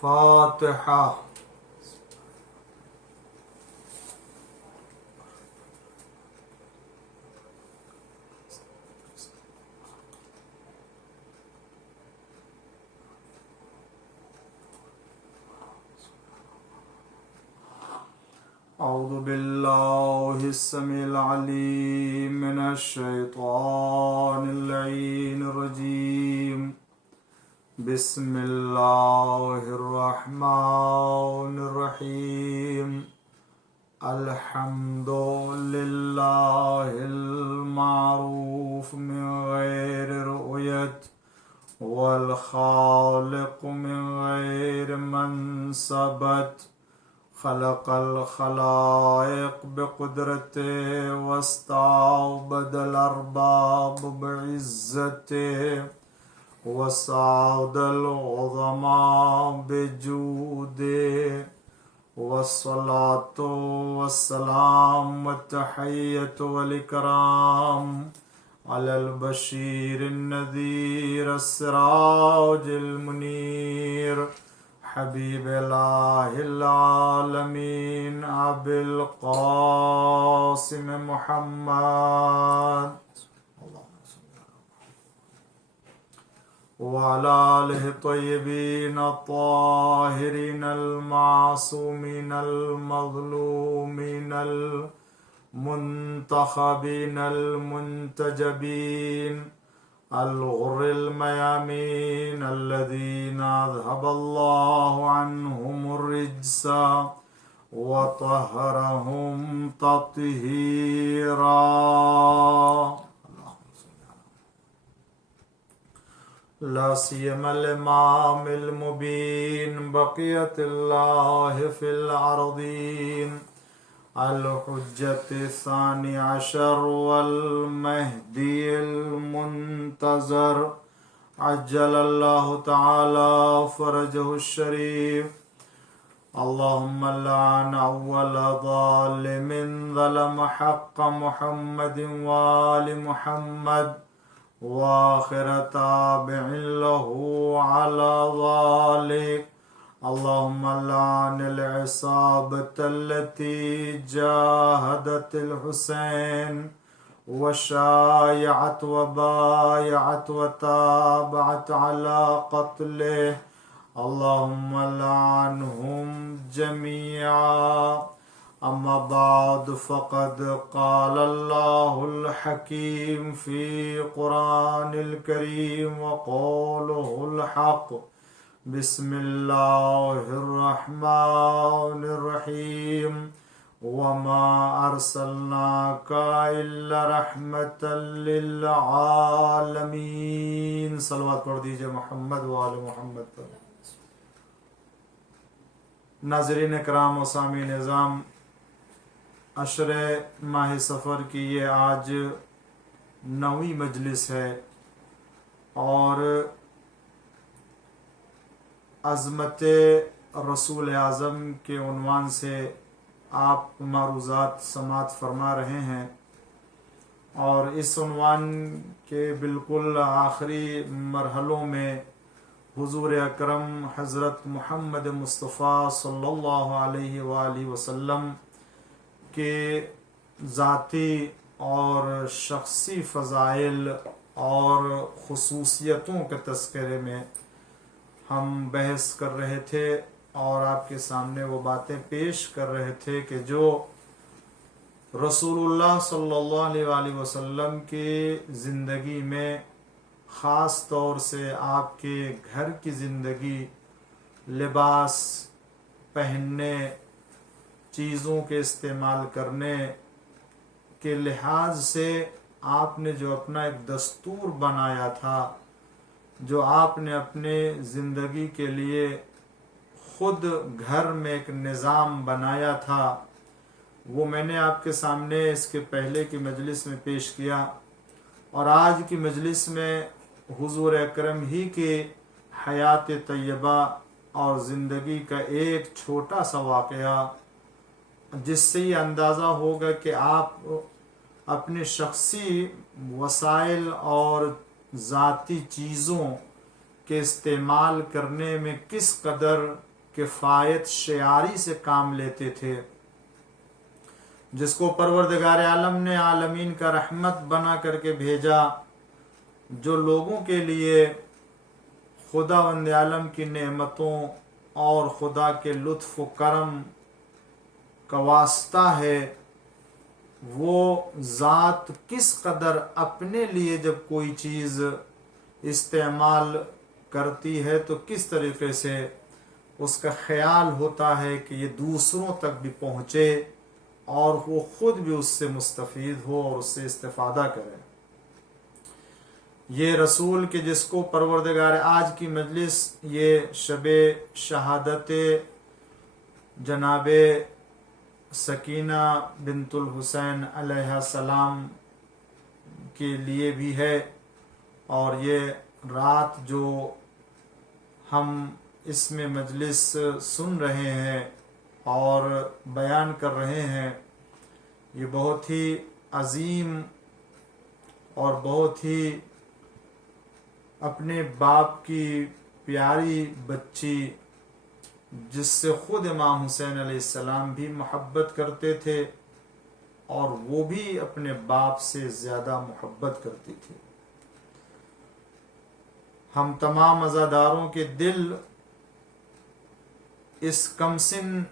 فاتحہ. اعوذ باللہ السمیع العلیم من الشیطان اللعین الرجیم. بسم اللہ الرحمن الرحیم. الحمد للہ المعروف من غیر رؤیت والخالق من غیر منصبت. خلق الخلائق بقدرته واستعبد الأرباب بعزته وسعد العظماء بجوده. والصلاة والسلام والتحية والإكرام على البشير النذير السراج المنير حبیب الہ العالمین ابی القاسم محمد وعلى آلہ الطیبین الطاہرین المعصومین المظلومین المنتخبین المنتجبین الغر الميامين الذين أذهب الله عنهم الرجس وطهرهم تطهيرا. لا سيما الإمام المبين بقية الله في الأرضين الحجة الثاني عشر والمهدي المنتظر عجل الله تعالى فرجه الشريف. اللهم لعن أول ظالم ظلم حق محمد وآل محمد وآخر تابع له على ذلك. اللهم لعن العصابة التي جاهدت الحسين وشايعت وبايعت وتابعت على قتله. اللهم لعنهم جميعا. أما بعد فقد قال الله الحكيم في قرآن الكريم وقوله الحق. بسم اللہ الرحمن الرحیم. وما ارسلناک الا رحمۃ للعالمین. صلوات پڑھ دیجئے محمد وآل محمد پر. ناظرین کرام و سامعین نظام، عشر ماہ سفر کی یہ آج 9ویں مجلس ہے اور عظمت رسول اعظم کے عنوان سے آپ معروضات سماعت فرما رہے ہیں، اور اس عنوان کے بالکل آخری مرحلوں میں حضور اکرم حضرت محمد مصطفیٰ صلی اللہ علیہ وآلہ وسلم کے ذاتی اور شخصی فضائل اور خصوصیتوں کے تذکرے میں ہم بحث کر رہے تھے اور آپ کے سامنے وہ باتیں پیش کر رہے تھے کہ جو رسول اللہ صلی اللہ علیہ وآلہ وسلم کی زندگی میں، خاص طور سے آپ کے گھر کی زندگی، لباس پہننے، چیزوں کے استعمال کرنے کے لحاظ سے آپ نے جو اپنا ایک دستور بنایا تھا، جو آپ نے اپنے زندگی کے لیے خود گھر میں ایک نظام بنایا تھا، وہ میں نے آپ کے سامنے اس کے پہلے کی مجلس میں پیش کیا. اور آج کی مجلس میں حضور اکرم ہی کی حیات طیبہ اور زندگی کا ایک چھوٹا سا واقعہ، جس سے یہ اندازہ ہوگا کہ آپ اپنے شخصی وسائل اور ذاتی چیزوں کے استعمال کرنے میں کس قدر کفایت شعاری سے کام لیتے تھے، جس کو پروردگار عالم نے عالمین کا رحمت بنا کر کے بھیجا، جو لوگوں کے لیے خداوند عالم کی نعمتوں اور خدا کے لطف و کرم کا واسطہ ہے۔ وہ ذات کس قدر اپنے لیے جب کوئی چیز استعمال کرتی ہے تو کس طریقے سے اس کا خیال ہوتا ہے کہ یہ دوسروں تک بھی پہنچے اور وہ خود بھی اس سے مستفید ہو اور اس سے استفادہ کرے۔ یہ رسول کہ جس کو پروردگار آج کی مجلس یہ شب شہادت جناب سکینہ بنت الحسین علیہ السلام کے لیے بھی ہے، اور یہ رات جو ہم اس میں مجلس سن رہے ہیں اور بیان کر رہے ہیں، یہ بہت ہی عظیم اور بہت ہی اپنے باپ کی پیاری بچی، جس سے خود امام حسین علیہ السلام بھی محبت کرتے تھے اور وہ بھی اپنے باپ سے زیادہ محبت کرتی تھی۔ ہم تمام عزاداروں کے دل اس کمسن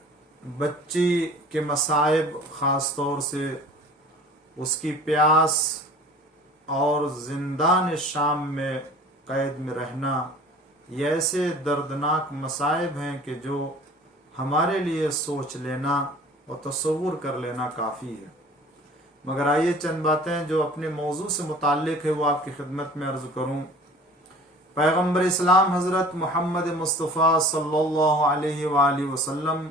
بچی کے مصائب، خاص طور سے اس کی پیاس اور زندان شام میں قید میں رہنا، یہ ایسے دردناک مصائب ہیں کہ جو ہمارے لیے سوچ لینا اور تصور کر لینا کافی ہے۔ مگر آئیے چند باتیں جو اپنے موضوع سے متعلق ہے وہ آپ کی خدمت میں عرض کروں۔ پیغمبر اسلام حضرت محمد مصطفیٰ صلی اللہ علیہ وآلہ وسلم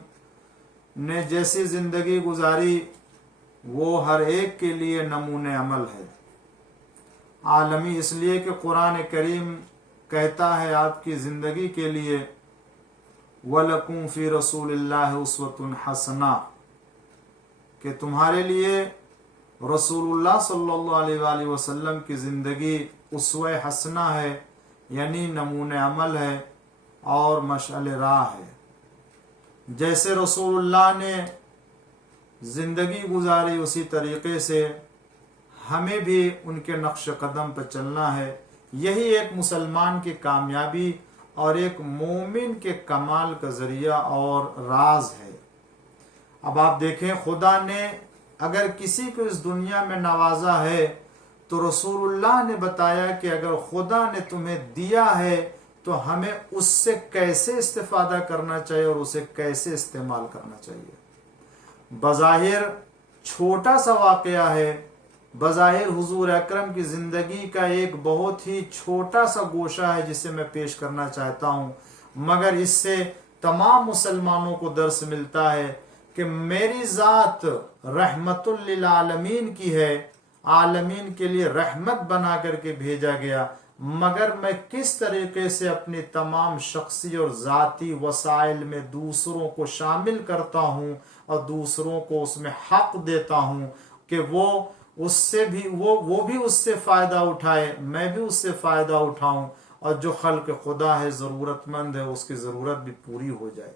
نے جیسی زندگی گزاری وہ ہر ایک کے لیے نمونِ عمل ہے۔ عالمی اس لیے کہ قرآن کریم کہتا ہے آپ کی زندگی کے لیے وَلَكُمْ فِي رَسُولِ اللَّهِ أُسْوَةٌ حَسَنَةٌ، کہ تمہارے لیے رسول اللہ صلی اللہ علیہ وآلہ وسلم کی زندگی اسوہ حسنہ ہے، یعنی نمونِ عمل ہے اور مشعل راہ ہے۔ جیسے رسول اللہ نے زندگی گزاری اسی طریقے سے ہمیں بھی ان کے نقش قدم پر چلنا ہے۔ یہی ایک مسلمان کی کامیابی اور ایک مومن کے کمال کا ذریعہ اور راز ہے۔ اب آپ دیکھیں، خدا نے اگر کسی کو اس دنیا میں نوازا ہے تو رسول اللہ نے بتایا کہ اگر خدا نے تمہیں دیا ہے تو ہمیں اس سے کیسے استفادہ کرنا چاہیے اور اسے کیسے استعمال کرنا چاہیے۔ بظاہر چھوٹا سا واقعہ ہے، بظاہر حضور اکرم کی زندگی کا ایک بہت ہی چھوٹا سا گوشہ ہے جسے میں پیش کرنا چاہتا ہوں، مگر اس سے تمام مسلمانوں کو درس ملتا ہے کہ میری ذات رحمت للعالمین کی ہے، عالمین کے لیے رحمت بنا کر کے بھیجا گیا، مگر میں کس طریقے سے اپنی تمام شخصی اور ذاتی وسائل میں دوسروں کو شامل کرتا ہوں اور دوسروں کو اس میں حق دیتا ہوں کہ وہ اس سے بھی وہ بھی اس سے فائدہ اٹھائے، میں بھی اس سے فائدہ اٹھاؤں، اور جو خلق خدا ہے ضرورت مند ہے اس کی ضرورت بھی پوری ہو جائے۔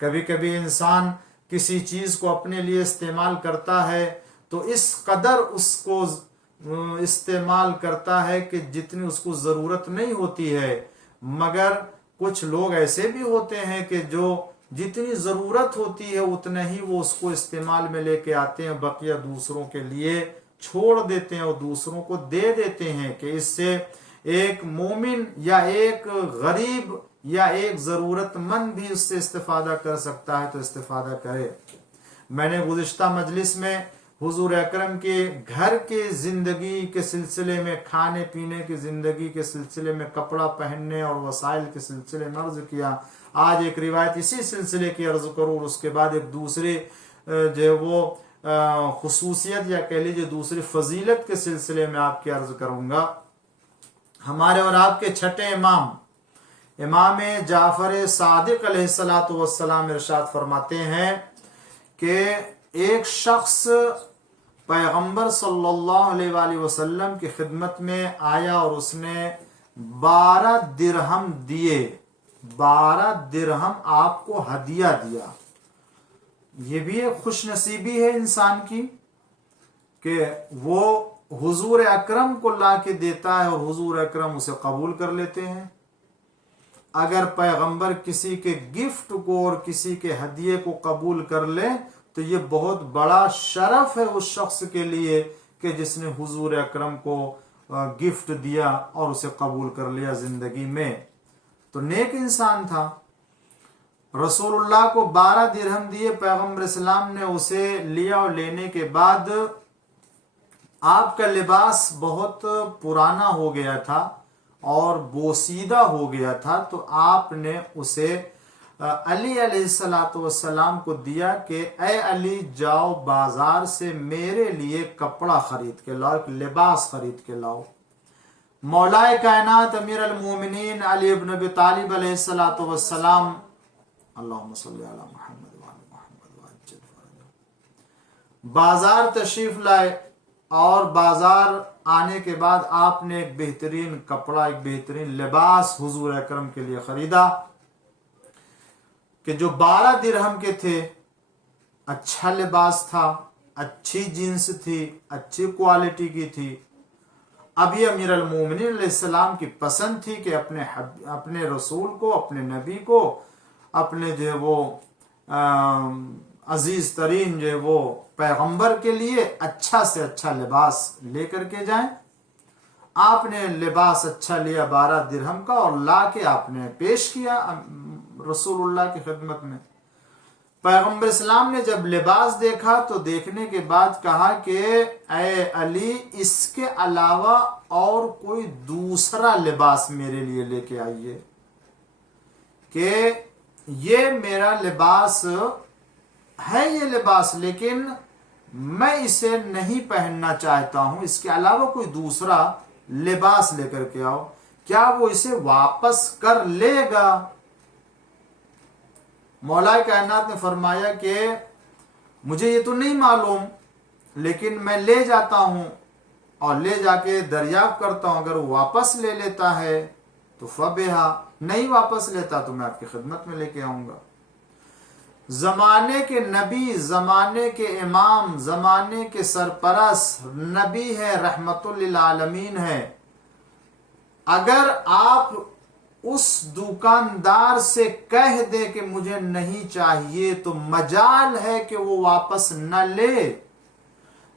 کبھی کبھی انسان کسی چیز کو اپنے لیے استعمال کرتا ہے تو اس قدر اس کو استعمال کرتا ہے کہ جتنی اس کو ضرورت نہیں ہوتی ہے، مگر کچھ لوگ ایسے بھی ہوتے ہیں کہ جو جتنی ضرورت ہوتی ہے اتنا ہی وہ اس کو استعمال میں لے کے آتے ہیں، بقیہ دوسروں کے لیے چھوڑ دیتے ہیں اور دوسروں کو دے دیتے ہیں کہ اس سے ایک مومن یا ایک غریب یا ایک ضرورت مند بھی اس سے استفادہ کر سکتا ہے تو استفادہ کرے۔ میں نے گزشتہ مجلس میں حضور اکرم کے گھر کے زندگی کے سلسلے میں، کھانے پینے کی زندگی کے سلسلے میں، کپڑا پہننے اور وسائل کے سلسلے میں عرض کیا۔ آج ایک روایت اسی سلسلے کی عرض کروں اور اس کے بعد ایک دوسرے جو وہ خصوصیت یا کہہ لیجیے دوسری فضیلت کے سلسلے میں آپ کی عرض کروں گا۔ ہمارے اور آپ کے چھٹے امام جعفر صادق علیہ السلام ارشاد فرماتے ہیں کہ ایک شخص پیغمبر صلی اللہ علیہ وآلہ وسلم کی خدمت میں آیا اور اس نے 12 درہم دیے، 12 درہم آپ کو ہدیہ دیا. یہ بھی ایک خوش نصیبی ہے انسان کی کہ وہ حضور اکرم کو لا کے دیتا ہے اور حضور اکرم اسے قبول کر لیتے ہیں. اگر پیغمبر کسی کے گفٹ کو اور کسی کے ہدیے کو قبول کر لے تو یہ بہت بڑا شرف ہے اس شخص کے لیے کہ جس نے حضور اکرم کو گفٹ دیا اور اسے قبول کر لیا زندگی میں. تو نیک انسان تھا. رسول اللہ کو 12 درہم دیے پیغمبر اسلام نے, اسے لیا اور لینے کے بعد آپ کا لباس بہت پرانا ہو گیا تھا اور بوسیدہ ہو گیا تھا. تو آپ نے اسے علی علیہ السلام کو دیا کہ اے علی جاؤ بازار سے میرے لیے کپڑا خرید کے لاؤ, ایک لباس خرید کے لاؤ. مولائے کائنات امیر المومنین علی ابن ابی طالب علیہ السلام, اللہم صلی علی محمد وعلی محمد وعجل فرجہ, بازار تشریف لائے اور بازار آنے کے بعد آپ نے ایک بہترین کپڑا, ایک بہترین لباس حضور اکرم کے لیے خریدا کہ جو 12 درہم کے تھے. اچھا لباس تھا, اچھی جنس تھی, اچھی کوالٹی کی تھی. اب یہ امیر المومنین علیہ السلام کی پسند تھی کہ اپنے رسول کو, اپنے نبی کو, اپنے جو ہے وہ عزیز ترین جو ہے وہ پیغمبر کے لیے اچھا سے اچھا لباس لے کر کے جائیں. آپ نے لباس اچھا لیا 12 درہم کا اور لا کے آپ نے پیش کیا رسول اللہ کی خدمت میں. پیغمبر اسلام نے جب لباس دیکھا تو دیکھنے کے بعد کہا کہ اے علی, اس کے علاوہ اور کوئی دوسرا لباس میرے لیے لے کے آئیے کہ یہ میرا لباس ہے, یہ لباس لیکن میں اسے نہیں پہننا چاہتا ہوں, اس کے علاوہ کوئی دوسرا لباس لے کر کے آؤ. کیا وہ اسے واپس کر لے گا؟ مولا کائنات نے فرمایا کہ مجھے یہ تو نہیں معلوم, لیکن میں لے جاتا ہوں اور لے جا کے دریافت کرتا ہوں. اگر وہ واپس لے لیتا ہے تو فبہا, نہیں واپس لیتا تو میں آپ کی خدمت میں لے کے آؤں گا. زمانے کے نبی, زمانے کے امام, زمانے کے سرپرست نبی ہے, رحمت للعالمین ہے. اگر آپ اس دکاندار سے کہہ دے کہ مجھے نہیں چاہیے تو مجال ہے کہ وہ واپس نہ لے.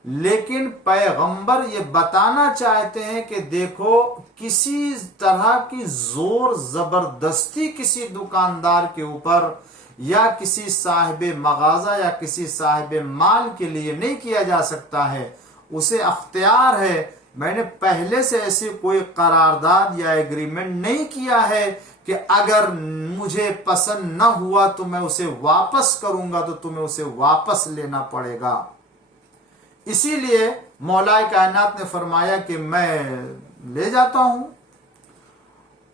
لیکن پیغمبر یہ بتانا چاہتے ہیں کہ دیکھو, کسی طرح کی زور زبردستی کسی دکاندار کے اوپر یا کسی صاحب مغازہ یا کسی صاحب مال کے لیے نہیں کیا جا سکتا ہے. اسے اختیار ہے. میں نے پہلے سے ایسی کوئی قرارداد یا ایگریمنٹ نہیں کیا ہے کہ اگر مجھے پسند نہ ہوا تو میں اسے واپس کروں گا تو تمہیں اسے واپس لینا پڑے گا. اسی لیے مولا کائنات نے فرمایا کہ میں لے جاتا ہوں.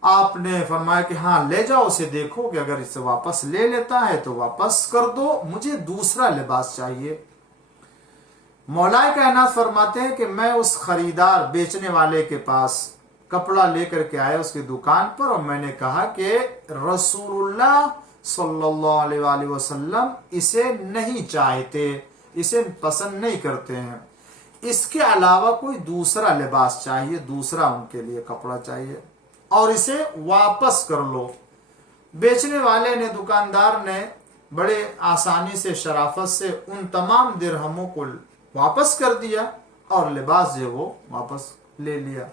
آپ نے فرمایا کہ ہاں لے جاؤ, اسے دیکھو کہ اگر اسے واپس لے لیتا ہے تو واپس کر دو, مجھے دوسرا لباس چاہیے. مولا کائنات فرماتے ہیں کہ میں اس خریدار, بیچنے والے کے پاس کپڑا لے کر کے آیا اس کی دکان پر, اور میں نے کہا کہ رسول اللہ صلی اللہ علیہ وآلہ وسلم اسے نہیں چاہتے, اسے پسند نہیں کرتے ہیں, اس کے علاوہ کوئی دوسرا لباس چاہیے, دوسرا ان کے لیے کپڑا چاہیے اور اسے واپس کر لو. بیچنے والے نے, دکاندار نے بڑے آسانی سے, شرافت سے ان تمام درہموں کو واپس کر دیا اور لباس جو وہ واپس لے لیا.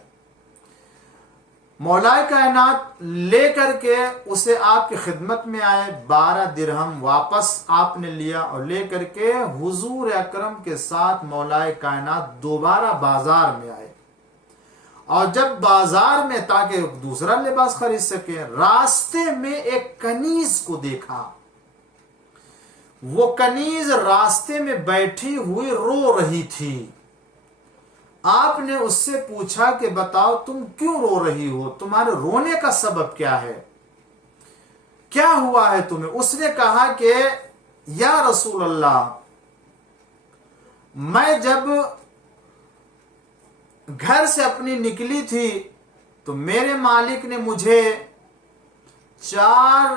مولا کائنات لے کر کے اسے آپ کی خدمت میں آئے. 12 درہم واپس آپ نے لیا اور لے کر کے حضور اکرم کے ساتھ مولا کائنات دوبارہ بازار میں آئے. اور جب بازار میں, تاکہ دوسرا لباس خرید سکے, راستے میں ایک کنیز کو دیکھا. وہ کنیز راستے میں بیٹھی ہوئی رو رہی تھی. آپ نے اس سے پوچھا کہ بتاؤ تم کیوں رو رہی ہو, تمہارے رونے کا سبب کیا ہے, کیا ہوا ہے تمہیں؟ اس نے کہا کہ یا رسول اللہ, میں جب گھر سے اپنی نکلی تھی تو میرے مالک نے مجھے 4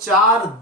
4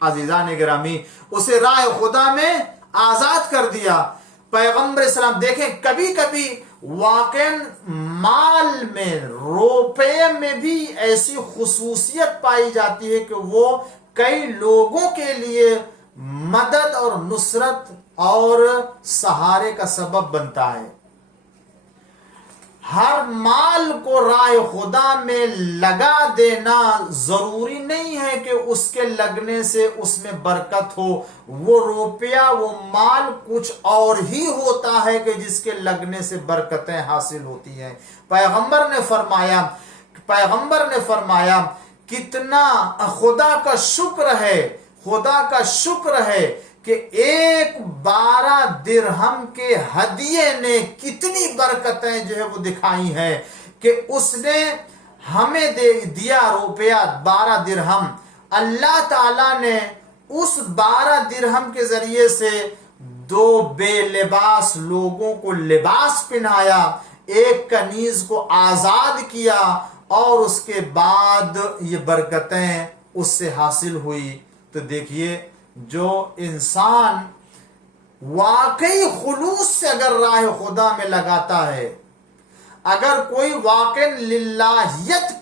عزیزان گرامی اسے راہ خدا میں آزاد کر دیا۔ پیغمبر اسلام دیکھیں کبھی کبھی واقعاً مال میں، روپے میں بھی ایسی خصوصیت پائی جاتی ہے کہ وہ کئی لوگوں کے لیے مدد اور نصرت اور سہارے کا سبب بنتا ہے۔ ہر مال کو راہ خدا میں لگا دینا ضروری نہیں ہے کہ اس کے لگنے سے اس میں برکت ہو۔ وہ روپیہ، وہ مال کچھ اور ہی ہوتا ہے کہ جس کے لگنے سے برکتیں حاصل ہوتی ہیں۔ پیغمبر نے فرمایا کتنا خدا کا شکر ہے کہ ایک 12 درہم کے ہدیے نے کتنی برکتیں جو ہے وہ دکھائی ہیں کہ اس نے ہمیں دیا روپیہ 12 درہم۔ اللہ تعالیٰ نے اس 12 درہم کے ذریعے سے 2 بے لباس لوگوں کو لباس پہنایا، ایک کنیز کو آزاد کیا، اور اس کے بعد یہ برکتیں اس سے حاصل ہوئی۔ تو دیکھیے جو انسان واقعی خلوص سے اگر راہ خدا میں لگاتا ہے، اگر کوئی واقعی للہیت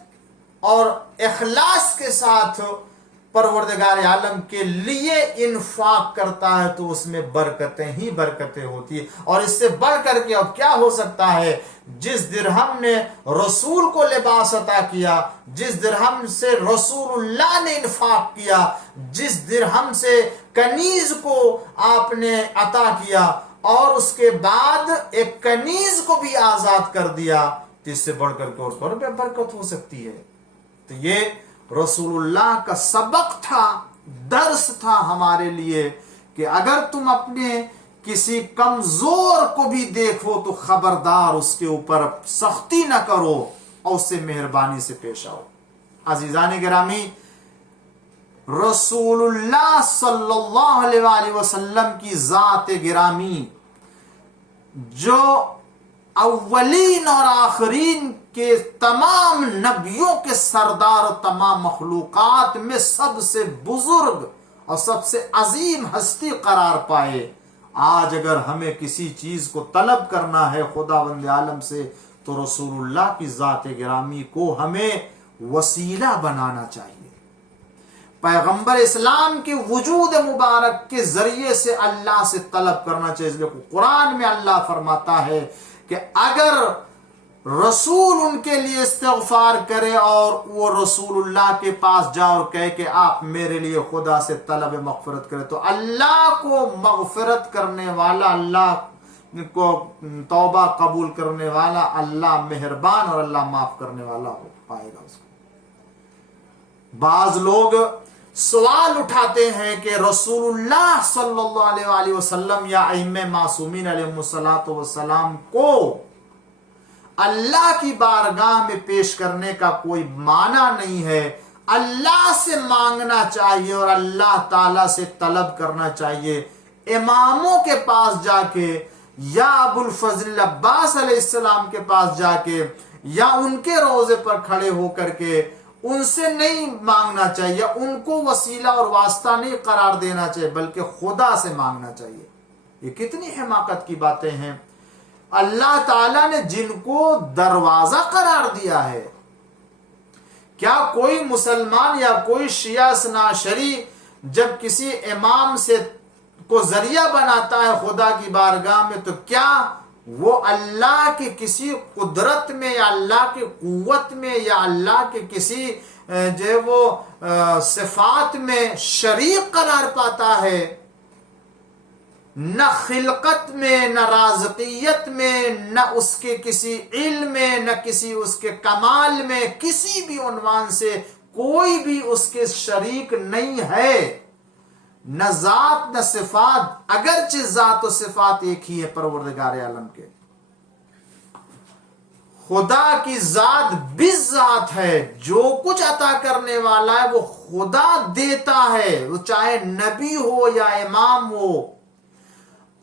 اور اخلاص کے ساتھ پروردگار عالم کے لیے انفاق کرتا ہے تو اس میں برکتیں ہی برکتیں ہوتی ہیں۔ اور اس سے بڑھ کر کے اب کیا ہو سکتا ہے؟ جس درہم نے رسول کو لباس عطا کیا، جس درہم سے رسول اللہ نے انفاق کیا، جس درہم سے کنیز کو آپ نے عطا کیا، اور اس کے بعد ایک کنیز کو بھی آزاد کر دیا، تو اس سے بڑھ کر کے اور برکت ہو سکتی ہے۔ تو یہ رسول اللہ کا سبق تھا، درس تھا ہمارے لیے کہ اگر تم اپنے کسی کمزور کو بھی دیکھو تو خبردار اس کے اوپر سختی نہ کرو اور اس سے مہربانی سے پیش آؤ۔ عزیزان گرامی، رسول اللہ صلی اللہ علیہ وآلہ وسلم کی ذات گرامی جو اولین اور آخرین کے تمام نبیوں کے سردار اور تمام مخلوقات میں سب سے بزرگ اور سب سے عظیم ہستی قرار پائے، آج اگر ہمیں کسی چیز کو طلب کرنا ہے خداوند عالم سے تو رسول اللہ کی ذات گرامی کو ہمیں وسیلہ بنانا چاہیے۔ پیغمبر اسلام کے وجود مبارک کے ذریعے سے اللہ سے طلب کرنا چاہیے۔ اس لیے قرآن میں اللہ فرماتا ہے کہ اگر رسول ان کے لیے استغفار کرے اور وہ رسول اللہ کے پاس جا اور کہے کہ آپ میرے لیے خدا سے طلب مغفرت کرے، تو اللہ کو مغفرت کرنے والا، اللہ کو توبہ قبول کرنے والا، اللہ مہربان اور اللہ معاف کرنے والا ہو پائے گا اس کو۔ بعض لوگ سوال اٹھاتے ہیں کہ رسول اللہ صلی اللہ علیہ وآلہ وسلم یا ائمہ معصومین علیہم الصلاۃ والسلام کو اللہ کی بارگاہ میں پیش کرنے کا کوئی معنی نہیں ہے۔ اللہ سے مانگنا چاہیے اور اللہ تعالی سے طلب کرنا چاہیے۔ اماموں کے پاس جا کے یا ابو الفضل عباس علیہ السلام کے پاس جا کے یا ان کے روضے پر کھڑے ہو کر کے ان سے نہیں مانگنا چاہیے، ان کو وسیلہ اور واسطہ نہیں قرار دینا چاہیے، بلکہ خدا سے مانگنا چاہیے۔ یہ کتنی حماقت کی باتیں ہیں۔ اللہ تعالیٰ نے جن کو دروازہ قرار دیا ہے، کیا کوئی مسلمان یا کوئی شیعہ اثناعشری جب کسی امام سے کو ذریعہ بناتا ہے خدا کی بارگاہ میں، تو کیا وہ اللہ کے کسی قدرت میں یا اللہ کی قوت میں یا اللہ کے کسی جو وہ صفات میں شریک قرار پاتا ہے؟ نہ خلقت میں، نہ رازقیت میں، نہ اس کے کسی علم میں، نہ کسی اس کے کمال میں، کسی بھی عنوان سے کوئی بھی اس کے شریک نہیں ہے۔ نہ ذات نہ صفات، اگرچہ ذات و صفات ایک ہی ہے پروردگار عالم کے۔ خدا کی ذات بالذات ہے، جو کچھ عطا کرنے والا ہے وہ خدا دیتا ہے، وہ چاہے نبی ہو یا امام ہو۔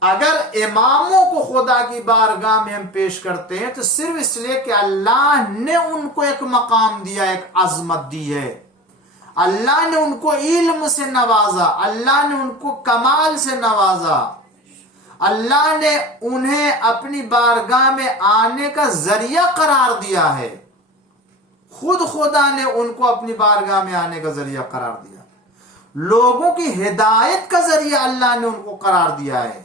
اگر اماموں کو خدا کی بارگاہ میں ہم پیش کرتے ہیں تو صرف اس لیے کہ اللہ نے ان کو ایک مقام دیا، ایک عظمت دی ہے۔ اللہ نے ان کو علم سے نوازا، اللہ نے ان کو کمال سے نوازا، اللہ نے انہیں اپنی بارگاہ میں آنے کا ذریعہ قرار دیا ہے، خود خدا نے ان کو اپنی بارگاہ میں آنے کا ذریعہ قرار دیا، لوگوں کی ہدایت کا ذریعہ اللہ نے ان کو قرار دیا ہے،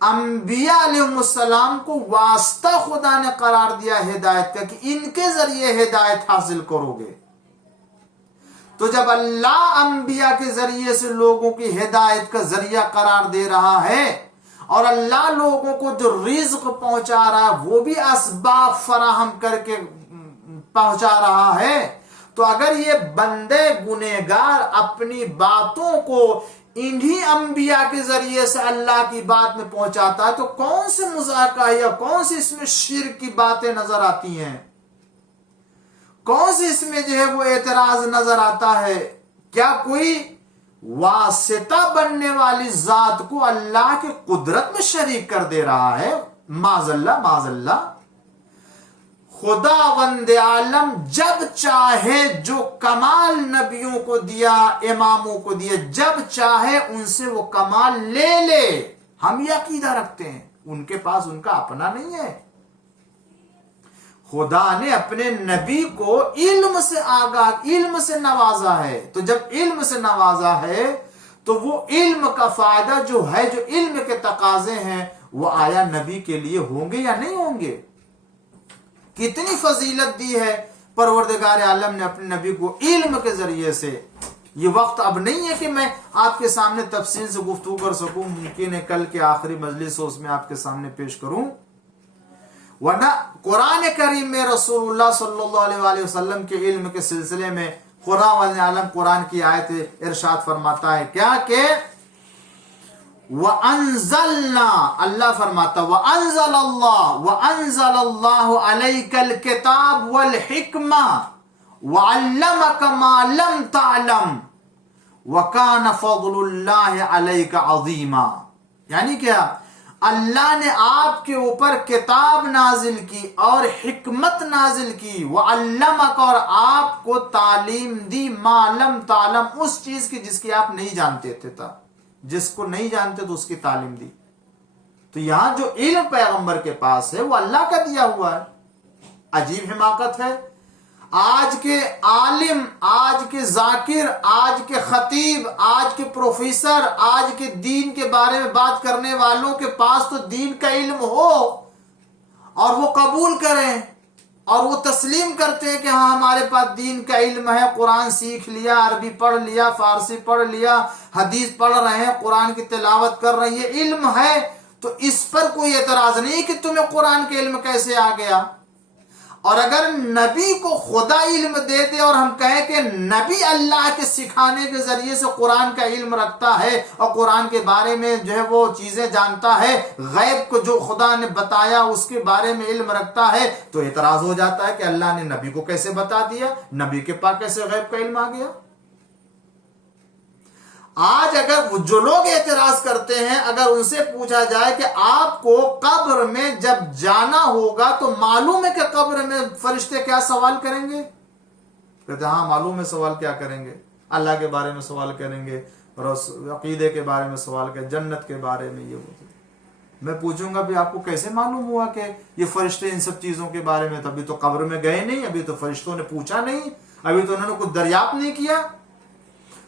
انبیاء علیہ السلام کو واسطہ خدا نے قرار دیا ہدایت کا کہ ان کے ذریعے ہدایت حاصل کرو گے۔ تو جب اللہ انبیاء کے ذریعے سے لوگوں کی ہدایت کا ذریعہ قرار دے رہا ہے اور اللہ لوگوں کو جو رزق پہنچا رہا ہے وہ بھی اسباب فراہم کر کے پہنچا رہا ہے، تو اگر یہ بندے گنہگار اپنی باتوں کو انہی انبیاء کے ذریعے سے اللہ کی بات میں پہنچاتا ہے تو کون سے مذاکرہ یا کون سی اس میں شرک کی باتیں نظر آتی ہیں، کون سی اس میں جو ہے وہ اعتراض نظر آتا ہے؟ کیا کوئی واسطہ بننے والی ذات کو اللہ کی قدرت میں شریک کر دے رہا ہے؟ معاذ اللہ معاذ اللہ۔ خداوند عالم جب چاہے جو کمال نبیوں کو دیا، اماموں کو دیا، جب چاہے ان سے وہ کمال لے لے۔ ہم یہ عقیدہ رکھتے ہیں ان کے پاس ان کا اپنا نہیں ہے۔ خدا نے اپنے نبی کو علم سے آگاہ، علم سے نوازا ہے، تو جب علم سے نوازا ہے تو وہ علم کا فائدہ جو ہے، جو علم کے تقاضے ہیں، وہ آیا نبی کے لیے ہوں گے یا نہیں ہوں گے؟ کتنی فضیلت دی ہے پروردگار عالم نے اپنے نبی کو علم کے ذریعے سے۔ یہ وقت اب نہیں ہے کہ میں آپ کے سامنے تفصیل سے گفتگو کر سکوں، ممکن ہے کل کے آخری مجلس ہو اس میں آپ کے سامنے پیش کروں، ورنہ قرآن کریم میں رسول اللہ صلی اللہ علیہ وآلہ وسلم کے علم کے سلسلے میں خداوند عالم قرآن کی آیت ارشاد فرماتا ہے کیا کہ وَأَنزَلْنَا، اللہ فرماتا وَأَنزَلَ اللَّهُ وَأَنزَلَ اللَّهُ عَلَيْكَ الْكِتَابَ وَالْحِكْمَةَ وَعَلَّمَكَ مَا لَمْ تَعْلَمْ وَكَانَ فَضْلُ اللَّهِ عَلَيْكَ عَظِيمًا، یعنی کیا؟ اللہ نے آپ کے اوپر کتاب نازل کی اور حکمت نازل کی، وَعَلَّمَكَ، اور آپ کو تعلیم دی، مَا لَمْ تَعْلَمْ، اس چیز کی جس کی آپ نہیں جانتے تھے، جس کو نہیں جانتے تو اس کی تعلیم دی۔ تو یہاں جو علم پیغمبر کے پاس ہے وہ اللہ کا دیا ہوا ہے۔ عجیب حماقت ہے آج کے عالم، آج کے ذاکر، آج کے خطیب، آج کے پروفیسر، آج کے دین کے بارے میں بات کرنے والوں کے پاس تو دین کا علم ہو اور وہ قبول کریں اور وہ تسلیم کرتے ہیں کہ ہاں ہمارے پاس دین کا علم ہے، قرآن سیکھ لیا، عربی پڑھ لیا، فارسی پڑھ لیا، حدیث پڑھ رہے ہیں، قرآن کی تلاوت کر رہے ہیں، یہ علم ہے، تو اس پر کوئی اعتراض نہیں کہ تمہیں قرآن کے علم کیسے آ گیا۔ اور اگر نبی کو خدا علم دے دے اور ہم کہیں کہ نبی اللہ کے سکھانے کے ذریعے سے قرآن کا علم رکھتا ہے اور قرآن کے بارے میں جو ہے وہ چیزیں جانتا ہے، غیب کو جو خدا نے بتایا اس کے بارے میں علم رکھتا ہے، تو اعتراض ہو جاتا ہے کہ اللہ نے نبی کو کیسے بتا دیا، نبی کے پاس کیسے غیب کا علم آ گیا۔ آج اگر جو لوگ اعتراض کرتے ہیں، اگر ان سے پوچھا جائے کہ آپ کو قبر میں جب جانا ہوگا تو معلوم ہے کہ قبر میں فرشتے کیا سوال کریں گے؟ کہتے ہیں ہاں معلوم ہے، سوال کیا کریں گے؟ اللہ کے بارے میں سوال کریں گے، عقیدے کے بارے میں سوال کریں، جنت کے بارے میں۔ یہ ہوتا میں پوچھوں گا بھی آپ کو کیسے معلوم ہوا کہ یہ فرشتے ان سب چیزوں کے بارے میں؟ ابھی تو قبر میں گئے نہیں، ابھی تو فرشتوں نے پوچھا نہیں، ابھی تو انہوں نے کچھ دریافت نہیں کیا۔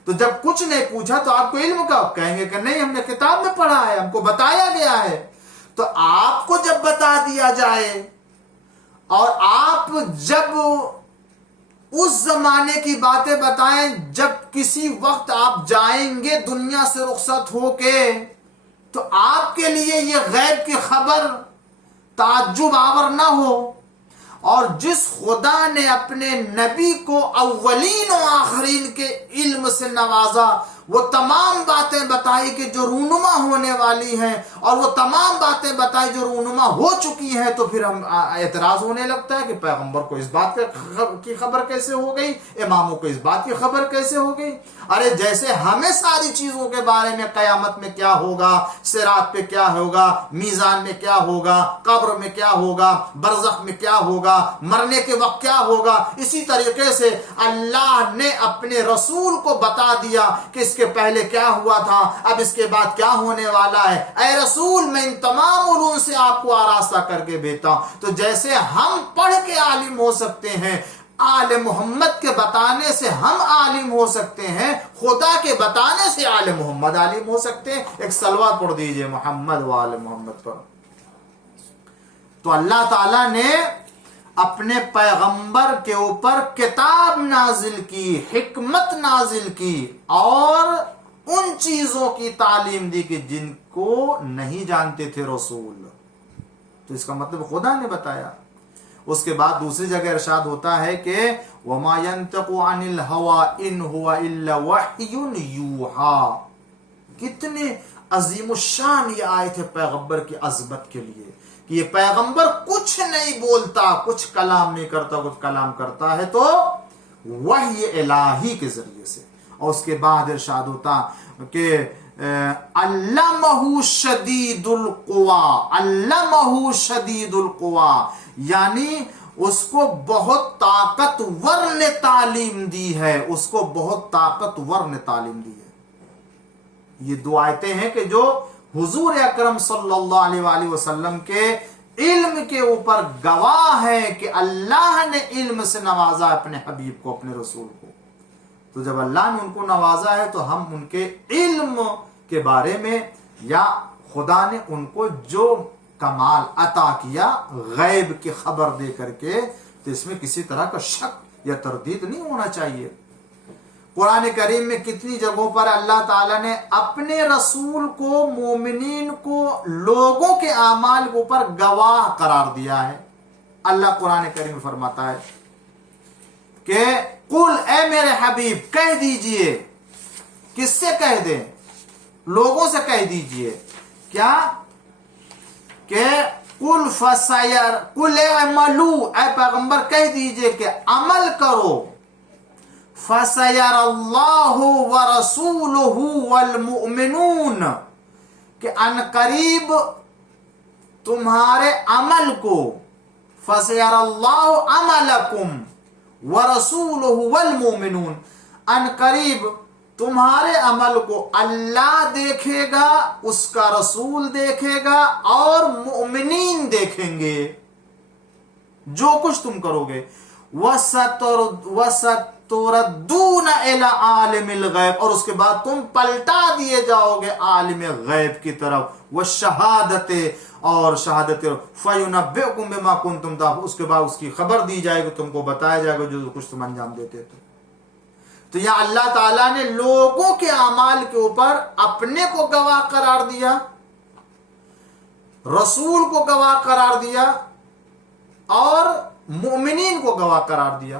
تو جب کچھ نہیں پوچھا تو آپ کو علم کا کہیں گے کہ نہیں ہم نے کتاب میں پڑھا ہے، ہم کو بتایا گیا ہے۔ تو آپ کو جب بتا دیا جائے اور آپ جب اس زمانے کی باتیں بتائیں جب کسی وقت آپ جائیں گے دنیا سے رخصت ہو کے، تو آپ کے لیے یہ غیب کی خبر تعجب آور نہ ہو۔ اور جس خدا نے اپنے نبی کو اولین و آخرین کے علم سے نوازا، وہ تمام باتیں بتا بتائی کہ جو رونما ہونے والی ہیں اور وہ تمام باتیں بتائی جو رونما ہو چکی ہیں، تو پھر ہم اعتراض ہونے لگتا ہے کہ پیغمبر کو اس بات کی خبر کیسے ہو گئی، اماموں کو اس بات کی خبر کیسے ہو گئی؟ ارے جیسے ہمیں ساری چیزوں کے بارے میں، قیامت میں کیا ہوگا، صراط پہ کیا ہوگا، میزان میں کیا ہوگا، قبر میں کیا ہوگا، برزخ میں کیا ہوگا، مرنے کے وقت کیا ہوگا، اسی طریقے سے اللہ نے اپنے رسول کو بتا دیا کہ اس کے پہلے کیا ہوا تھا، اب اس کے بعد کیا ہونے والا ہے۔ اے رسول، میں ان تمام علوم سے آپ کو آراستہ کر کے بھیجتا ہوں۔ تو جیسے ہم پڑھ کے عالم ہو سکتے ہیں، آل محمد کے بتانے سے ہم عالم ہو سکتے ہیں، خدا کے بتانے سے آل محمد عالم ہو سکتے ہیں۔ ایک صلوات پڑھ دیجئے محمد و آل محمد پر۔ تو اللہ تعالیٰ نے اپنے پیغمبر کے اوپر کتاب نازل کی، حکمت نازل کی، اور ان چیزوں کی تعلیم دی کہ جن کو نہیں جانتے تھے رسول۔ تو اس کا مطلب خدا نے بتایا۔ اس کے بعد دوسری جگہ ارشاد ہوتا ہے کہ وَمَا يَنْتَقُ عَنِ الْهَوَىٰ إِنْ هُوَ إِلَّا وَحْيٌ يُوحَىٰ۔ کتنے عظیم الشان یہ آیت ہے پیغمبر کی عظمت کے لیے کہ یہ پیغمبر کچھ نہیں بولتا، کچھ کلام نہیں کرتا، کچھ کلام کرتا ہے تو وحی الہی کے ذریعے سے۔ اور اس کے بعد ارشاد ہوتا کہ علمہ شدید القوا، علمہ شدید القوا، یعنی اس کو بہت طاقتور نے تعلیم دی ہے، اس کو بہت طاقتور نے تعلیم دی ہے۔ یہ دو آیتیں ہیں کہ جو حضور اکرم صلی اللہ علیہ وآلہ وسلم کے علم کے اوپر گواہ ہے کہ اللہ نے علم سے نوازا اپنے حبیب کو، اپنے رسول کو۔ تو جب اللہ نے ان کو نوازا ہے تو ہم ان کے علم کے بارے میں، یا خدا نے ان کو جو کمال عطا کیا غیب کی خبر دے کر کے، تو اس میں کسی طرح کا شک یا تردید نہیں ہونا چاہیے۔ قرآن کریم میں کتنی جگہوں پر اللہ تعالیٰ نے اپنے رسول کو، مومنین کو، لوگوں کے اعمال کے اوپر گواہ قرار دیا ہے۔ اللہ قرآن کریم میں فرماتا ہے کہ قل، اے میرے حبیب کہہ دیجئے، کس سے کہہ دیں؟ لوگوں سے کہہ دیجئے کیا کہ قل فسیر، قل اعملو، اے پیغمبر کہہ دیجئے کہ عمل کرو، فسیر اللہ ورسولہ والمؤمنون، کہ ان قریب تمہارے عمل کو، فسیر اللہ عملکم ورسولہ والمؤمنون، ان قریب تمہارے عمل کو اللہ دیکھے گا، اس کا رسول دیکھے گا، اور مؤمنین دیکھیں گے جو کچھ تم کرو گے۔ وَسَتُرَدُّونَ إِلَىٰ عَالِمِ الْغَيْبِ، اور اس کے بعد تم پلٹا دیے جاؤ گے عالم غیب کی طرف، وَالشَّهَادَةِ، اور شہادت، فَيُنَبِّئُكُم بِمَا كُنتُمْ تَعْمَلُونَ، اس کے بعد اس کی خبر دی جائے گی، تم کو بتایا جائے گا جو کچھ تم انجام دیتے تھے۔ تو یہاں اللہ تعالیٰ نے لوگوں کے اعمال کے اوپر اپنے کو گواہ قرار دیا، رسول کو گواہ قرار دیا، اور مومنین کو گواہ قرار دیا۔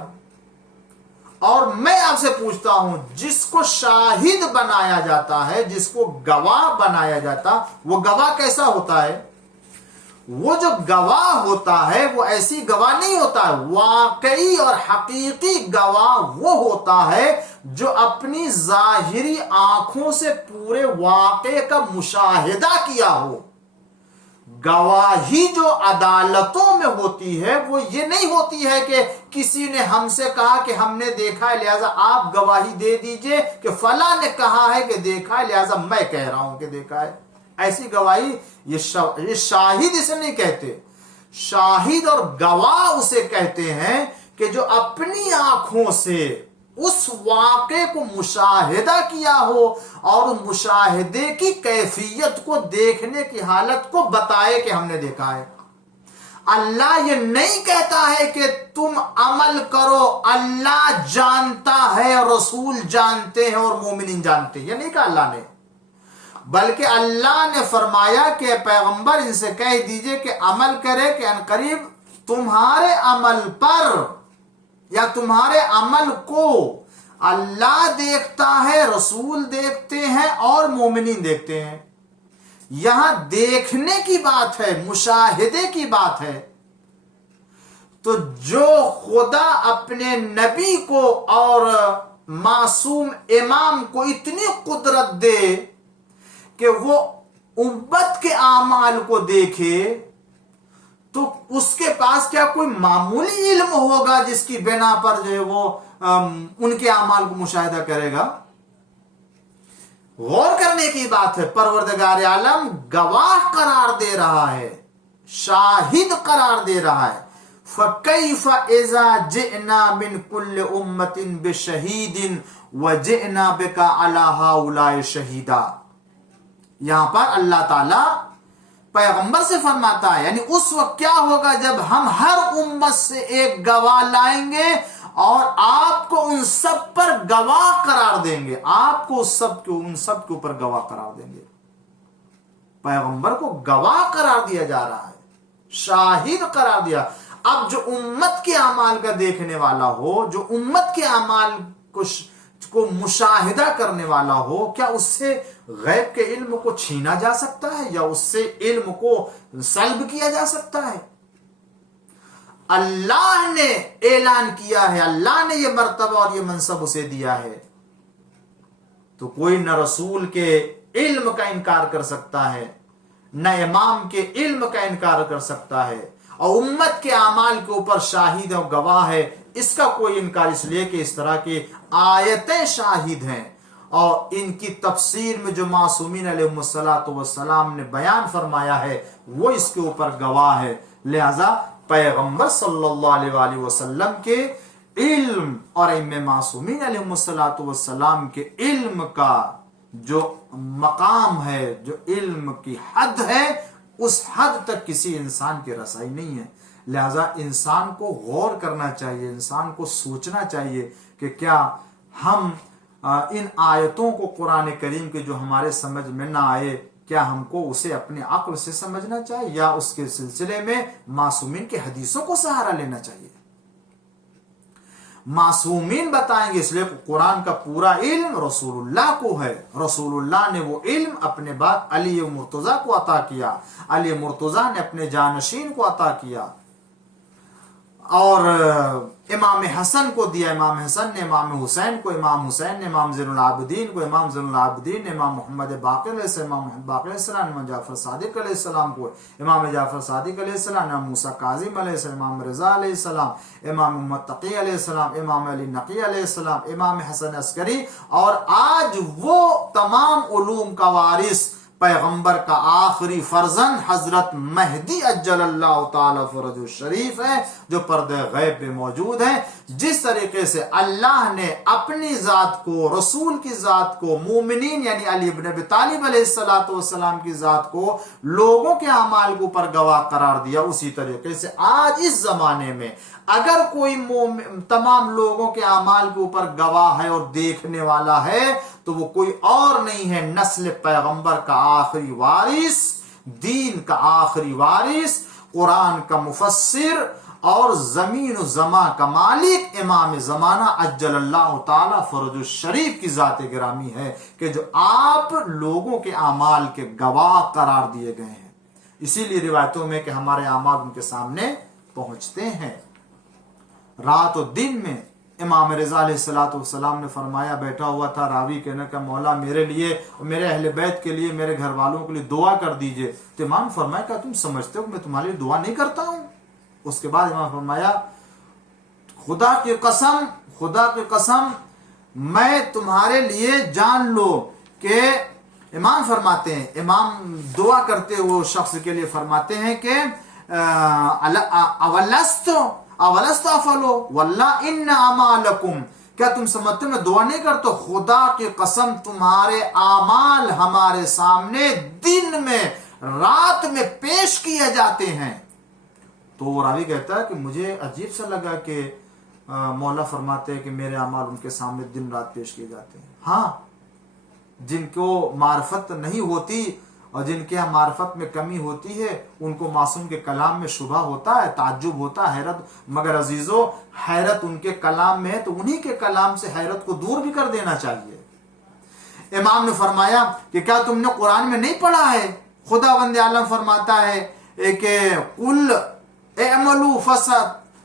اور میں آپ سے پوچھتا ہوں، جس کو شاہد بنایا جاتا ہے، جس کو گواہ بنایا جاتا، وہ گواہ کیسا ہوتا ہے؟ وہ جو گواہ ہوتا ہے وہ ایسی گواہ نہیں ہوتا ہے، واقعی اور حقیقی گواہ وہ ہوتا ہے جو اپنی ظاہری آنکھوں سے پورے واقعے کا مشاہدہ کیا ہو۔ گواہی جو عدالتوں میں ہوتی ہے وہ یہ نہیں ہوتی ہے کہ کسی نے ہم سے کہا کہ ہم نے دیکھا ہے لہذا آپ گواہی دے دیجئے کہ فلاں نے کہا ہے کہ دیکھا ہے لہذا میں کہہ رہا ہوں کہ دیکھا ہے۔ ایسی گواہی یہ شاہد اسے نہیں کہتے۔ شاہد اور گواہ اسے کہتے ہیں کہ جو اپنی آنکھوں سے اس واقعے کو مشاہدہ کیا ہو اور مشاہدے کی کیفیت کو، دیکھنے کی حالت کو بتائے کہ ہم نے دیکھا ہے۔ اللہ یہ نہیں کہتا ہے کہ تم عمل کرو، اللہ جانتا ہے، رسول جانتے ہیں اور مومنین جانتے ہیں، یہ نہیں کہا اللہ نے، بلکہ اللہ نے فرمایا کہ پیغمبر ان سے کہہ دیجئے کہ عمل کرے کہ ان قریب تمہارے عمل پر یا تمہارے عمل کو اللہ دیکھتا ہے، رسول دیکھتے ہیں اور مومنین دیکھتے ہیں۔ یہاں دیکھنے کی بات ہے، مشاہدے کی بات ہے۔ تو جو خدا اپنے نبی کو اور معصوم امام کو اتنی قدرت دے کہ وہ امت کے اعمال کو دیکھے، تو اس کے پاس کیا کوئی معمولی علم ہوگا جس کی بنا پر جو ہے وہ ان کے اعمال کو مشاہدہ کرے گا؟ غور کرنے کی بات ہے۔ پروردگار عالم گواہ قرار دے رہا ہے، شاہد قرار دے رہا ہے۔ فَكَيْفَ إِذَا جِئْنَا مِنْ كُلِّ أُمَّةٍ بِشَهِيدٍ وَجِئْنَا بِكَ عَلَى هَؤُلَاءِ شَهِيدًا۔ یہاں پر اللہ تعالی پیغمبر سے فرماتا ہے، یعنی اس وقت کیا ہوگا جب ہم ہر امت سے ایک گواہ لائیں گے اور آپ کو ان سب پر گواہ قرار دیں گے، آپ کو ان سب کے اوپر گواہ قرار دیں گے۔ پیغمبر کو گواہ قرار دیا جا رہا ہے، شاہد قرار دیا۔ اب جو امت کے اعمال کا دیکھنے والا ہو، جو امت کے اعمال کو مشاہدہ کرنے والا ہو، کیا اس سے غیب کے علم کو چھینا جا سکتا ہے یا اس سے علم کو سلب کیا جا سکتا ہے؟ اللہ نے اعلان کیا ہے، اللہ نے یہ مرتبہ اور یہ منصب اسے دیا ہے، تو کوئی نہ رسول کے علم کا انکار کر سکتا ہے، نہ امام کے علم کا انکار کر سکتا ہے، اور امت کے اعمال کے اوپر شاہد اور گواہ ہے، اس کا کوئی انکار اس لیے کہ اس طرح کی آیتیں شاہد ہیں، اور ان کی تفسیر میں جو معصومین علیہ السلام نے بیان فرمایا ہے وہ اس کے اوپر گواہ ہے۔ لہذا پیغمبر صلی اللہ علیہ وآلہ وسلم کے علم اور ائمہ معصومین علیہ السلام کے علم کا جو مقام ہے، جو علم کی حد ہے، اس حد تک کسی انسان کی رسائی نہیں ہے۔ لہذا انسان کو غور کرنا چاہیے، انسان کو سوچنا چاہیے کہ کیا ہم ان آیتوں کو قرآن کریم کے جو ہمارے سمجھ میں نہ آئے، کیا ہم کو اسے اپنے عقل سے سمجھنا چاہیے یا اس کے سلسلے میں معصومین کے حدیثوں کو سہارا لینا چاہیے؟ معصومین بتائیں گے، اس لیے قرآن کا پورا علم رسول اللہ کو ہے۔ رسول اللہ نے وہ علم اپنے بعد علی مرتضیٰ کو عطا کیا، علی مرتضیٰ نے اپنے جانشین کو عطا کیا، اور امام حسن کو دیا، امام حسن نے امام حسین کو، امام حسین نے امام زین العابدین کو، امام زین العابدین نے امام محمد باقر علیہ السلام، امام محمد باقر علیہ السلام، امام جعفر صادق علیہ السلام کو، امام جعفر صادق علیہ السلام، امام موسیٰ کاظم علیہ السلام، امام رضا علیہ السلام، امام محمد تقی علیہ السلام، امام علی نقی علیہ السلام، امام حسن عسکری، اور آج وہ تمام علوم کا وارث پیغمبر کا آخری فرزند حضرت مہدی عجل اللہ تعالی فرجہ الشریف ہے، جو پردہ غیب میں موجود ہے۔ جس طریقے سے اللہ نے اپنی ذات کو، رسول کی ذات کو، مومنین یعنی علی بن ابی طالب علیہ السلام کی ذات کو لوگوں کے اعمال کے اوپر گواہ قرار دیا، اسی طریقے سے آج اس زمانے میں اگر کوئی تمام لوگوں کے اعمال کے اوپر گواہ ہے اور دیکھنے والا ہے تو وہ کوئی اور نہیں ہے، نسل پیغمبر کا آخری وارث، دین کا آخری وارث، قرآن کا مفسر اور زمین و زمان کا مالک امام زمانہ عجل اللہ تعالی فرج الشریف کی ذات گرامی ہے، کہ جو آپ لوگوں کے اعمال کے گواہ قرار دیے گئے ہیں۔ اسی لیے روایتوں میں کہ ہمارے اعمال ان کے سامنے پہنچتے ہیں۔ رات و دن میں امام رضا علیہ السلام نے فرمایا، بیٹھا ہوا تھا راوی کہنے کا، مولا میرے لیے اور میرے اہل بیت کے لیے، میرے گھر والوں کے لیے دعا کر دیجئے۔ تو امام فرمایا، کیا تم سمجھتے ہو کہ میں تمہارے لیے دعا نہیں کرتا ہوں؟ اس کے بعد امام فرمایا، خدا کی قسم میں تمہارے لیے جان لو کہ، امام فرماتے ہیں، امام دعا کرتے ہوئے شخص کے لیے فرماتے ہیں کہ اولست افلو واللہ ان اعمالکم، کیا تم سمجھتے میں دعا نہیں کرتا؟ خدا کی قسم تمہارے اعمال ہمارے سامنے دن میں رات میں پیش کیے جاتے ہیں۔ تو وہ راوی کہتا ہے کہ مجھے عجیب سا لگا کہ مولا فرماتے ہیں کہ میرے اعمال ان کے سامنے دن رات پیش کیے جاتے ہیں۔ ہاں، جن کو معرفت نہیں ہوتی اور جن کے یہاں معرفت میں کمی ہوتی ہے ان کو معصوم کے کلام میں شبہ ہوتا ہے، تعجب ہوتا ہے، حیرت، مگر عزیزو حیرت ان کے کلام میں ہے تو انہی کے کلام سے حیرت کو دور بھی کر دینا چاہیے۔ امام نے فرمایا کہ کیا تم نے قرآن میں نہیں پڑھا ہے، خداوند عالم فرماتا ہے کہ قل اعملوا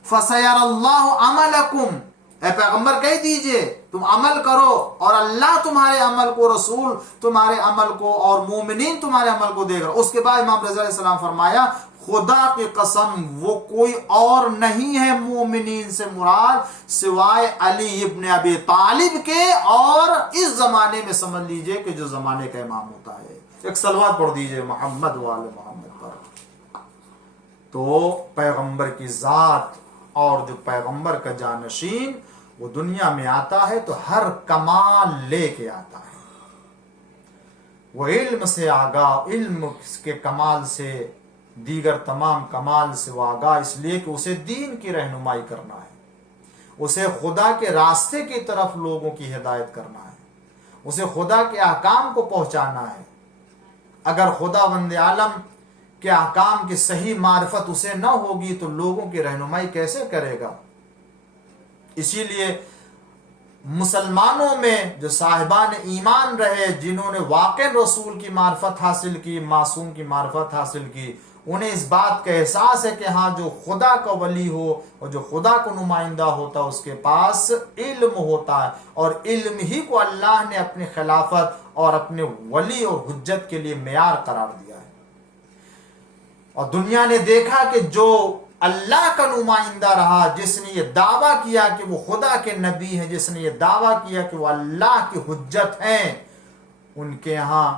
فسیر اللہ عملکم، اے پیغمبر کہہ دیجئے تم عمل کرو اور اللہ تمہارے عمل کو، رسول تمہارے عمل کو اور مومنین تمہارے عمل کو دیکھ رہا۔ اس کے بعد امام رضا علیہ السلام فرمایا خدا کی قسم وہ کوئی اور نہیں ہے مومنین سے مراد سوائے علی ابن ابی طالب کے، اور اس زمانے میں سمجھ لیجئے کہ جو زمانے کا امام ہوتا ہے۔ ایک صلوات پڑھ دیجئے محمد وآل محمد پر۔ تو پیغمبر کی ذات اور جو پیغمبر کا جانشین وہ دنیا میں آتا ہے تو ہر کمال لے کے آتا ہے، وہ علم سے آگاہ، علم کے کمال سے، دیگر تمام کمال سے وہ آگاہ، اس لیے کہ اسے دین کی رہنمائی کرنا ہے، اسے خدا کے راستے کی طرف لوگوں کی ہدایت کرنا ہے، اسے خدا کے احکام کو پہنچانا ہے۔ اگر خداوند عالم کے احکام کی صحیح معرفت اسے نہ ہوگی تو لوگوں کی رہنمائی کیسے کرے گا؟ اسی لیے مسلمانوں میں جو صاحبان ایمان رہے، جنہوں نے واقع رسول کی معرفت حاصل کی، معصوم کی معرفت حاصل کی، انہیں اس بات کا احساس ہے کہ ہاں جو خدا کا ولی ہو اور جو خدا کو نمائندہ ہوتا ہے اس کے پاس علم ہوتا ہے، اور علم ہی کو اللہ نے اپنی خلافت اور اپنے ولی اور حجت کے لیے معیار قرار دیا ہے۔ اور دنیا نے دیکھا کہ جو اللہ کا نمائندہ رہا، جس نے یہ دعویٰ کیا کہ وہ خدا کے نبی ہیں، جس نے یہ دعویٰ کیا کہ وہ اللہ کی حجت ہیں، ان کے ہاں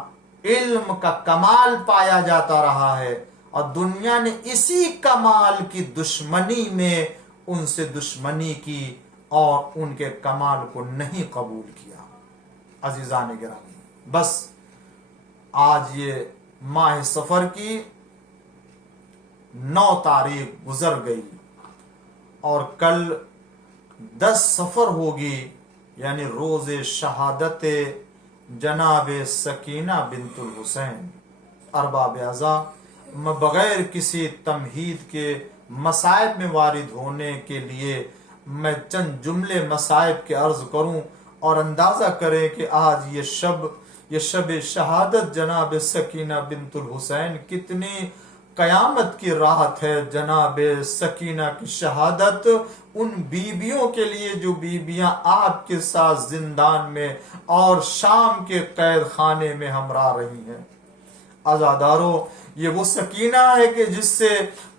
علم کا کمال پایا جاتا رہا ہے، اور دنیا نے اسی کمال کی دشمنی میں ان سے دشمنی کی اور ان کے کمال کو نہیں قبول کیا۔ عزیزان گرامی، بس آج یہ ماہ سفر کی 9 تاریخ گزر گئی اور کل 10 سفر ہوگی، یعنی روز شہادت جناب سکینہ بنت الحسین۔ ارباب اعضاء، میں بغیر کسی تمہید کے مصائب میں وارد ہونے کے لیے میں چند جملے مصائب کے عرض کروں اور اندازہ کریں کہ آج یہ شب شہادت جناب سکینہ بنت الحسین کتنی قیامت کی راحت ہے۔ جناب سکینہ کی شہادت ان بیویوں کے لیے جو بیویاں آپ کے ساتھ زندان میں اور شام کے قید خانے میں ہمراہ رہی ہیں۔ عزادارو، یہ وہ سکینہ ہے کہ جس سے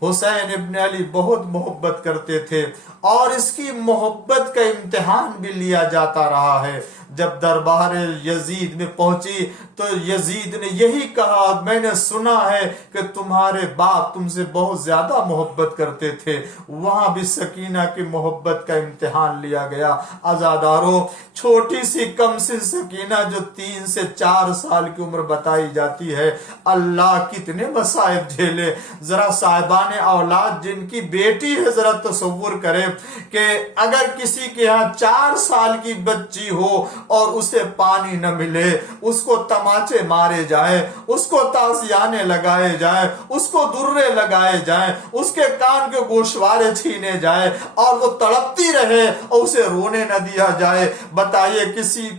حسین ابن علی بہت محبت کرتے تھے، اور اس کی محبت کا امتحان بھی لیا جاتا رہا ہے۔ جب دربار یزید میں پہنچی تو یزید نے یہی کہا، میں نے سنا ہے کہ تمہارے باپ تم سے بہت زیادہ محبت کرتے تھے۔ وہاں بھی سکینہ کی محبت کا امتحان لیا گیا۔ عزادارو، چھوٹی سی کم سی سکینہ جو 3 سے 4 سال کی عمر بتائی جاتی ہے، اللہ کتنے مصائب جھیلے۔ ذرا صاحبان اولاد جن کی بیٹی ہے ذرا تصور کرے کہ اگر کسی کے ہاں 4 سال کی بچی ہو اور اسے پانی نہ ملے، اس کو تماچے مارے جائیں، اس کو تازیانے لگائے جائیں، اس کو درے لگائے جائیں، اس کے کان کے گوشوارے چھینے جائیں اور وہ تڑپتی رہے اور اسے رونے نہ دیا جائے، بتائیے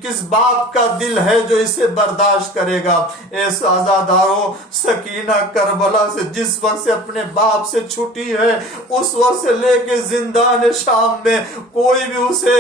کس باپ کا دل ہے جو اسے برداشت کرے گا؟ ایسا عزادارو، سکینہ کربلا سے جس وقت سے اپنے باپ سے چھٹی ہے اس وقت سے لے کے زندان شام میں کوئی بھی اسے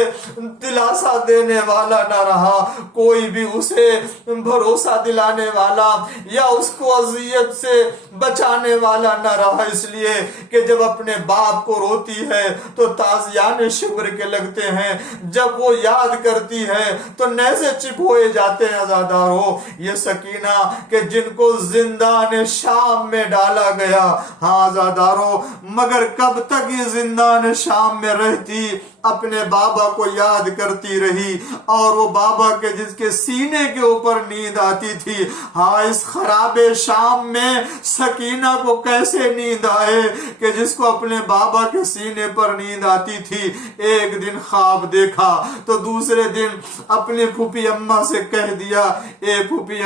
دلاسا دینے والا نہ رہا، کوئی بھی اسے بھروسہ دلانے والا یا اس کو اذیت سے بچانے والا نہ رہا، اس لیے کہ جب اپنے باپ کو روتی ہے تو تازیانے شبر کے لگتے ہیں، جب وہ یاد کرتی ہے تو نیزے چپ ہوئے جاتے ہیں۔ عزادارو، یہ سکینہ کہ جن کو زندان شام میں ڈالا گیا، ہاں عزادارو، مگر کب تک یہ زندان شام میں رہتی؟ اپنے بابا کو یاد کرتی رہی اور وہ بابا کے جس کے سینے کے اوپر نیند آتی تھی، ہاں اس خراب شام میں سکینہ کو کیسے نیند آئے کہ جس کو اپنے بابا کے سینے پر نیند آتی تھی، ایک دن خواب دیکھا تو دوسرے دن اپنے پھوپھی اماں سے کہہ دیا، اے پھوپھی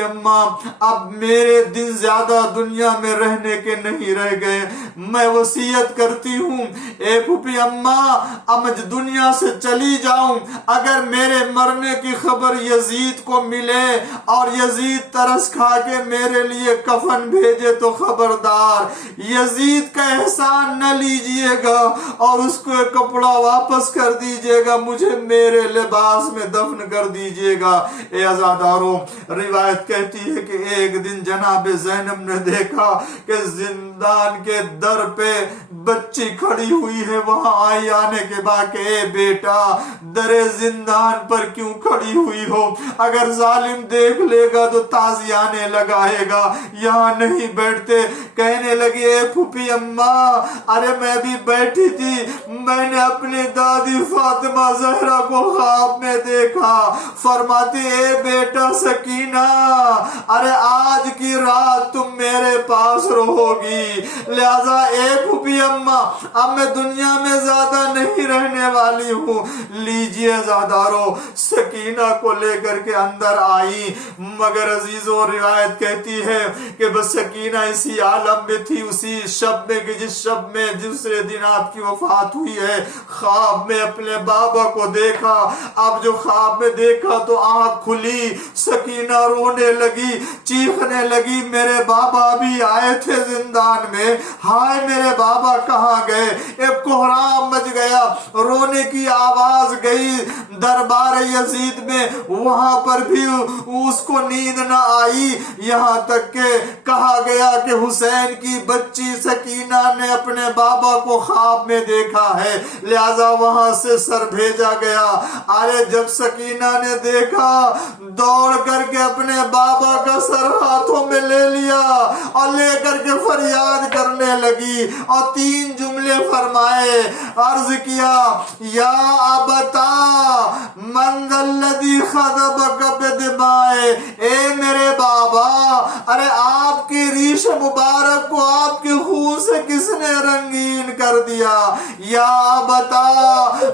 اماں اب میرے دن زیادہ دنیا میں رہنے کے نہیں رہ گئے، میں وصیت کرتی ہوں اے پھوپھی اماں اب میں دنیا سے چلی جاؤں، اگر میرے مرنے کی خبر یزید کو ملے اور یزید ترس کھا کے میرے لیے کفن بھیجے تو خبردار یزید کا احسان نہ لیجئے گا اور اس کو ایک کپڑا واپس کر دیجئے گا، مجھے میرے لباس میں دفن کر دیجئے گا۔ اے عزاداروں، روایت کہتی ہے کہ ایک دن جناب زینب نے دیکھا کہ زندان کے در پہ بچی کھڑی ہوئی ہے، وہاں آئی آنے کے بعد کہ اے بیٹا در زندان پر کیوں کھڑی ہوئی ہو، اگر ظالم دیکھ لے گا تو تازیانے لگائے گا، یہاں نہیں بیٹھتے۔ کہنے لگی اے پھوپھی اماں ارے میں بھی بیٹھی تھی، میں نے اپنی دادی فاطمہ زہرا کو خواب میں دیکھا، فرماتی اے بیٹا سکینہ ارے آج کی رات تم میرے پاس رہو گی، لہذا اے پھوپھی اماں اب میں دنیا میں زیادہ نہیں رہنے والی ہوں، لیجئے عزادارو۔ سکینہ کو لے کر کے اندر آئی، مگر عزیزوں روایت کہتی ہے کہ بس سکینہ اسی عالم میں تھی، اسی شب میں کہ جس شب میں دوسرے دن آپ کی وفات ہوئی ہے، خواب میں اپنے بابا کو دیکھا۔ اب جو خواب میں دیکھا تو آنکھ کھلی، سکینہ رونے لگی، چیخنے لگی میرے بابا بھی آئے تھے زندان میں، ہائے میرے بابا کہاں گئے؟ ایک کوہرام مچ گیا، رونے کی آواز گئی دربار یزید میں، وہاں پر بھی اس کو نیند نہ آئی، یہاں تک کہ کہا گیا کہ حسین کی بچی سکینہ نے اپنے بابا کو خواب میں دیکھا ہے، لہذا وہاں سے سر بھیجا گیا۔ ارے جب سکینہ نے دیکھا دوڑ کر کے اپنے بابا کا سر ہاتھوں میں لے لیا اور لے کر کے فریاد کرنے لگی اور 3 جملے فرمائے، عرض کیا یا ابتا من ذا الذی خضبک بدمائے، اے میرے بابا ارے آپ کی ریش مبارک کو آپ کے خون سے کس نے رنگین کر دیا، یا ابتا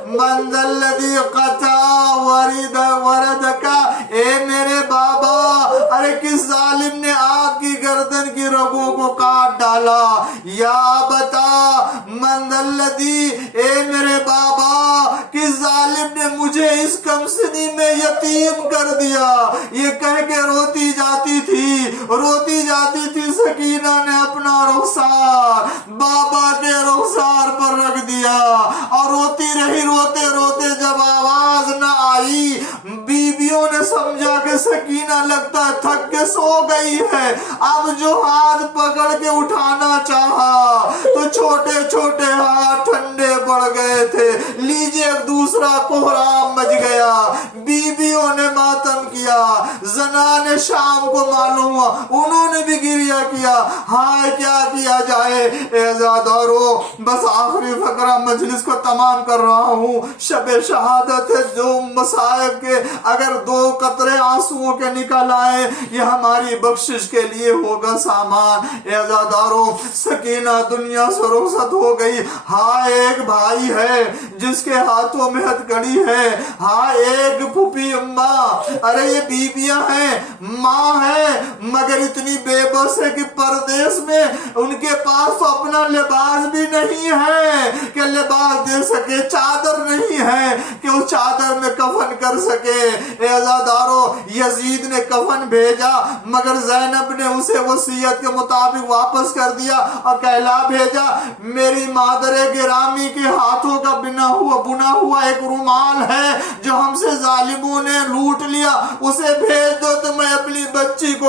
من ذا الذی قطع وردک، اے میرے بابا ارے کس ظالم نے آپ کی گردن کی رگوں کو کاٹ ڈالا، یا ابتا من ذا الذی، اے میرے بابا کس ظالم نے مجھے اس کم سنی میں یتیم کر دیا۔ یہ کہہ کے روتی جاتی تھی سکینہ نے اپنا رخسار بابا کے رخسار پر رکھ دیا اور روتی رہی، روتے روتے جب آواز نہ آئی بیویوں نے سمجھا کہ سکینہ لگتا ہے تھک کے سو گئی ہے، اب جو ہاتھ پکڑ کے اٹھانا چاہا تو چھوٹے چھوٹے ہاتھ ٹھنڈے پڑ گئے تھے، لیجئے ایک دوسرا کوہرام مچ گیا، بیویوں نے ماتم کیا، زنان شام کو معلوم ہوا انہوں نے بھی گریہ کیا، ہائے کیا کیا جائے۔ اے عزادارو بس آخری فقرہ مجلس کو تمام کر رہا ہوں، شب شہادت ہے، جو مصائب کے اگر 2 قطرے آنسوؤں کے نکل آئے یہ ہماری بخشش کے لیے ہوگا سامان۔ اے عزادارو سکینہ دنیا سے رخصت ہو گئی، ہائے ایک بھائی ہے جس کے ہاتھوں میں ہتھ کڑی ہے، ہائے ایک پھوپھی اماں، ارے یہ بیویاں ہیں، ماں ہے مگر اتنی بے بس ہے کہ پردیس میں ان کے پاس تو اپنا لباس بھی نہیں ہے کہ لباس دے سکے، چادر نہیں ہے کہ اس چادر میں کفن کر سکے۔ اے عزادارو یزید نے کفن بھیجا مگر زینب نے اسے وصیت کے مطابق واپس کر دیا اور کہلا بھیجا میری مادر گرامی کے ہاتھوں کا بنا ہوا ایک رومال ہے جو ہم سے ظالموں نے لوٹ لیا، اسے بھیج دو تو میں اپنی بچی کو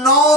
9